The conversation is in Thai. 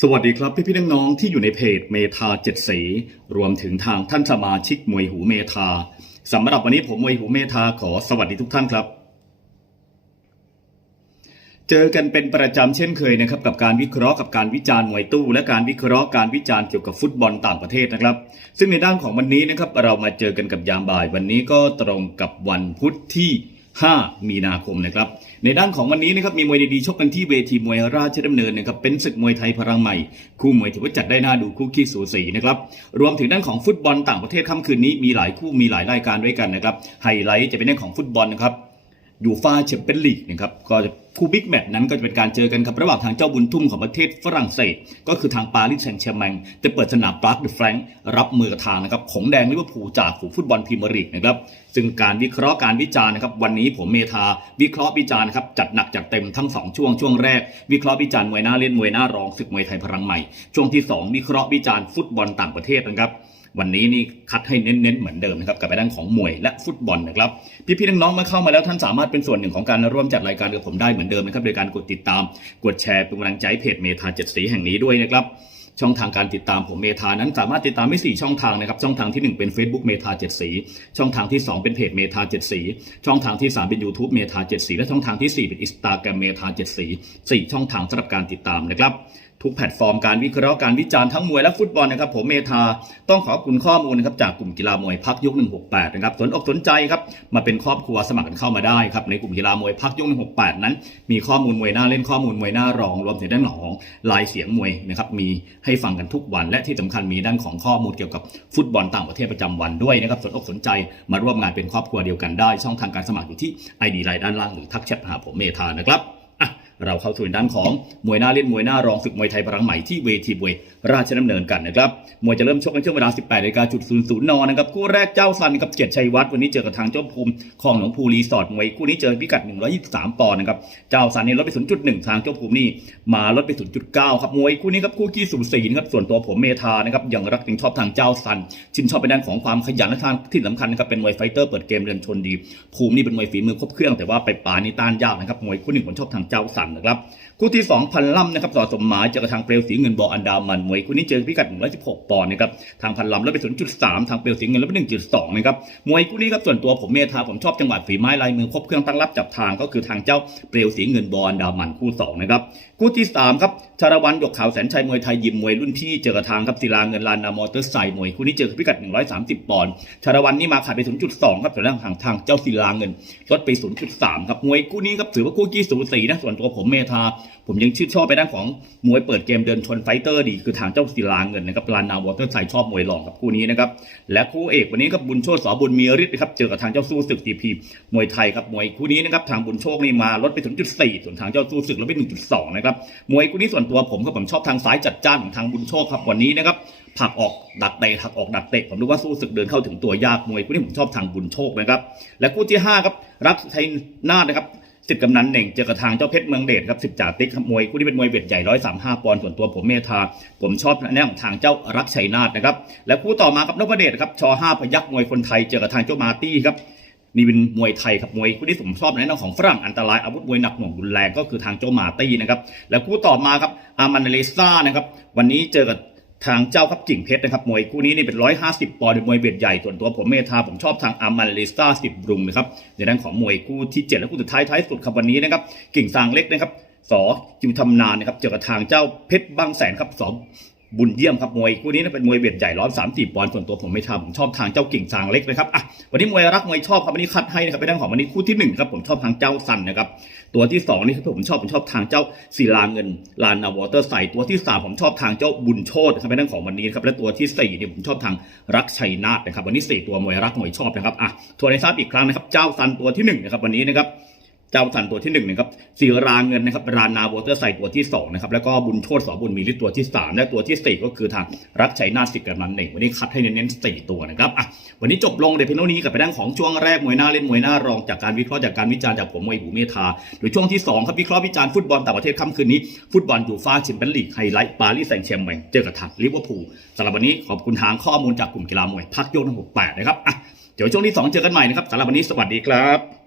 สวัสดีครับพี่พี่น้องๆที่อยู่ในเพจเมทาเจ็ดสีรวมถึงทางท่านสมาชิกมวยหูเมทาสำหรับวันนี้ผมมวยหูเมทาขอสวัสดีทุกท่านครับ เจอกันเป็นประจำเช่นเคยนะครับ กับการวิเคราะห์กับการวิจารณ์มวยตู้ และการวิเคราะห์การวิจารณ์เกี่ยวกับฟุตบอลต่างประเทศนะครับ ซึ่งในด้านของวันนี้นะครับเรามาเจอกันกับยามบ่าย วันนี้ก็ตรงกับวันพุธที่ 5 มีนาคมนะครับ ในด้านของวันนี้นะครับมีมวยดีๆชกกันที่เวทีมวยราชดำเนินนะครับเป็นศึกมวยไทยพลังใหม่ คู่มวยถือว่าจัดได้น่าดูคู่ขี้สูสีนะครับรวมถึงด้านของฟุตบอลต่างประเทศค่ำคืนนี้มีหลายคู่มีหลายรายการด้วยกันนะครับไฮไลท์จะเป็นเรื่องของฟุตบอลนะครับยูฟาแชมเปี้ยนลีกนะครับก็จะคู่บิ๊กแมตช์นั้นก็จะเป็นการเจอกันครับระหว่างทางเจ้าบุญทุ่มของประเทศฝรั่งเศส ก็คือทางปารีสแซงต์แชร์แมงจะเปิดสนามปาร์คเดอะแฟรงค์รับมือกับทางนะครับของแดงลิเวอร์พูลจากฝูฟุตบอลพรีเมียร์ลีกนะครับซึ่งการวิเคราะห์การวิจารณ์นะครับวันนี้ผมเมธาวิเคราะห์วิจารณ์นะครับจัดหนักจัดเต็มทั้งสองช่วงช่วงแรก วิเคราะห์วิจารณ์มวยหน้าเล่นมวยหน้ารองศึกมวยไทยพลังใหม่ ช่วงที่สองวิเคราะห์วิจารณ์ฟุตบอลต่างประเทศนะครับวันนี้นี่คัดให้เน้นๆเหมือนเดิมนะครับกับไปด้านของมวยและฟุตบอลนะครับพี่ๆน้องๆมาเข้ามาแล้วท่านสามารถเป็นส่วนหนึ่งของการร่วมจัดรายการกับผมได้เหมือนเดิมนะครับโดยการกดติดตามกดแชร์เป็นกำลังใจใเพจเมธาเจ็ดสีแห่งนี้ด้วยนะครับช่องทางการติดตามผมเมธานั้นสามารถติดตามได้สี่ช่องทางนะครับช่องทางที่หนึ่งเป็น Facebook เมธาเจ็ดสีช่องทางที่สองเป็นเพจเมธาเจ็ดสีช่องทางที่สามเป็น YouTube เมธาเจ็ดสีและช่องทางที่สี่เป็น Instagram เมธาเจ็ดสีสี่ช่องทางสำหรับการติดตามนะครับ ทุกแพลตฟอร์มการวิเคราะห์การวิจารณ์ทั้งมวยและฟุตบอลนะครับผมเมธาต้องขอบคุณข้อมูลนะครับจากกลุ่มกีฬามวยพักยก168นะครับสนอกสนใจครับมาเป็นครอบครัวสมัครกันเข้ามาได้ครับในกลุ่มกีฬามวยพักยก168 นั้น มีข้อมูลมวยหน้าเล่นข้อมูลมวยหน้ารองรวมถึงด้านของลายเสียงมวยนะครับมีให้ฟังกันทุกวันและที่สำคัญมีด้านของข้อมูลเกี่ยวกับฟุตบอลต่างประเทศประจำวันด้วยนะครับสนอกสนใจมาร่วมงานเป็นครอบครัวเดียวกันได้ ช่องทางการสมัครอยู่ที่ ID ไลน์ด้านล่างหรือทักแชทหาผมเมธานะครับ เราเข้าสู่ด้านของมวยหน้าเล่นมวยหน้ารองศึกมวยไทยพลังใหม่ที่เวทีมวยราชดำเนินกันนะครับมวยจะเริ่มชกในช่วงเวลา 18นาฬิกาจุด00นนะครับคู่แรกเจ้าสันกับเกียรติชัยวัฒน์วันนี้เจอกับทางเจ้าภูมิของหนองภูรีสอร์ทมวยคู่นี้เจอพิกัด 123 ปอนด์นะครับเจ้าสันนี่ลดไป 0.1 ทางเจ้าภูมินี่มาลดไป 0.9 ครับมวยคู่นี้ครับคู่ขี้สูสีนะครับส่วนตัวผมเมธานะครับยังรักยังชอบทางเจ้าสันชื่นชอบไปด้านของความขยันและทางที่สำคัญนะครับเป็นมวยไฟเตอร์เปิดเกมเดินชนดี ภูมินี่เป็นมวยฝีมือครบเครื่องแต่ว่าไปปานี่ต้านยากนะครับมวยคู่หนึ่งผมชอบทางเจ้าสันนะครับคู่ที่2พันล่ำนะครับต่อสมหมายเจอกับทางเปลวสีเงินบออันดามันมวยคู่นี้เจอพิกัด116ปอนด์นะครับทางพันลำลดไป0.3 ทางเปลวสีเงินลดไป1.2นะครับมวยคู่นี้ครับส่วนตัวผมเมธาผมชอบจังหวะฝีไม้ลายมือครบเครื่องตั้งรับจับทางก็คือทางเจ้าเปลวสีเงินบออันดามันคู่2นะครับคู่ที่3ครับชาละวันหยกขาวแสนชัยมวยไทยยิมมวยรุ่นพี่เจอกับทางครับศิลาเงินลานนามอเตอร์ไซค์มวยคู่นี้เจอพิกัด 130 ปอนด์ชาละวันนี่มาขาดไป 0.2 ครับส่วนทางทางทางเจ้าศิลาเงินลดไป 0.3 ครับมวยคู่นี้ครับถือว่าคู่กี้สูสีนะส่วนตัวผมผมเมธา ผมยังชื่นชอบไปด้านของมวยเปิดเกมเดินชนไฟเตอร์ดีคือทางเจ้าศิลาเงินนะครับลานนาวอเตอร์ไซชอบมวยรองกับคู่นี้นะครับและคู่เอกวันนี้ครับบุญโชคสอบุญมีฤทธิ์นะครับเจอกับทางเจ้าสู้ศึกทีพีมวยไทยครับมวยคู่นี้นะครับทางบุญโชคนี่มาลดไป0.4ส่วนทางเจ้าสู้ศึกลดไป1.2นะครับมวยคู่นี้ส่วนตัวผมครับผมชอบทางซ้ายจัดจ้านของทางบุญโชคครับวันนี้นะครับผลักออกดักเตะผลักออกดักเตะผมรู้ว่าสู้ศึกเดินเข้าถึงตัวยากมวยคู่นี้ผมชอบทางบุญโชคนะครับและคู่ที่ห้าครับรักไทยนาถนะครับ สิบกำนันเหน่งเจอกับทางเจ้าเพชรเมืองเดชครับสิบจ่าติ๊กครับมวยคู่นี้เป็นมวยเวทใหญ่ร้อยสามห้าปอนด์ส่วนตัวผมเมธาผมชอบแนวของทางเจ้ารักชัยนาทนะครับและคู่ต่อมาครับนพเดชครับชอห้าพยักมวยคนไทยเจอกับทางเจ้ามาตี้ครับนี่เป็นมวยไทยครับมวยคู่ที่ผมชอบในแนวของฝรั่งอันตรายอาวุธมวยหนักหน่วงรุนแรงก็คือทางเจ้ามาตี้นะครับและคู่ต่อมาครับอามันเลซ่านะครับวันนี้เจอกับ ทางเจ้าครับจิ่งเพชรนะครับมวยคู่นี้นี่เป็น 150 ปอนด์เป็นมวยเวทใหญ่ส่วนตัวผมเมธาผมชอบทางอามันเลสตาสิบรุงนะครับในด้านของมวยคู่ที่7และคู่สุดท้ายท้ายสุดครับวันนี้นะครับกิ่งซางเล็กนะครับสอจิวทำนานนะครับเจอกับทางเจ้าเพชรบางแสนครับสอ บุญเยี่ยมครับมวยคู่นี้นะเป็นมวยเวทใหญ่ร้อยสามสิบปอนด์ส่วนตัวผมไม่ทำผมชอบทางเจ้ากิ่งซางเล็กนะครับอะวันนี้มวยรักมวยชอบครับวันนี้คัดให้นะครับไปด้านของวันนี้คู่ที่หนึ่งครับผมชอบทางเจ้าสันนะครับตัวที่สองนี่คือผมชอบผมชอบทางเจ้าศิลาเงินลานนาวอเตอร์ใส่ตัวที่สามผมชอบทางเจ้าบุญโชตครับเป็นเรื่องของวันนี้ครับและตัวที่สี่เนี่ยผมชอบทางรักชัยนาทนะครับวันนี้สี่ตัวมวยรักมวยชอบนะครับอะทวนให้ทราบอีกครั้งนะครับเจ้าซันตัวที่หนึ่งนะครับวันนี้นะครับ เจ้าสันตัวที่หนึ่งนะครับศิลาเงินนะครับรานนาวอเตอร์ใส่ตัวที่สองนะครับแล้วก็บุญโชตสอบุญมีฤทธิ์ตัวที่สามและตัวที่สี่ก็คือทางรักชัยนาสิทธิ์กำนันเน่งวันนี้คัดให้เน้นๆสี่ตัวนะครับอะวันนี้จบลงเดี๋ยวเพียงเท่านี้กับไปด้านของช่วงแรกมวยหน้าเล่นมวยหน้ารองจากการวิเคราะห์จากการวิจารณ์จากผมมวยหูเมธาโดยช่วงที่2ครับวิเคราะห์วิจารณ์ฟุตบอลต่างประเทศค่ำคืนนี้ฟุตบอลยูฟ่าแชมเปี้ยนลีกไฮไลท์ปารีสแซงต์แชร์แมงเจอกับทางลิเวอร์พูลสำหรับวันนี้ขอบคุณทางข้อมูลจากกลุ่มกีฬามวยพักยกทั้งหกแปดนะครับอะเดี๋ยวช่วงที่ 2 เจอกันใหม่นะครับสำหรับวันนี้สวัสดีครับ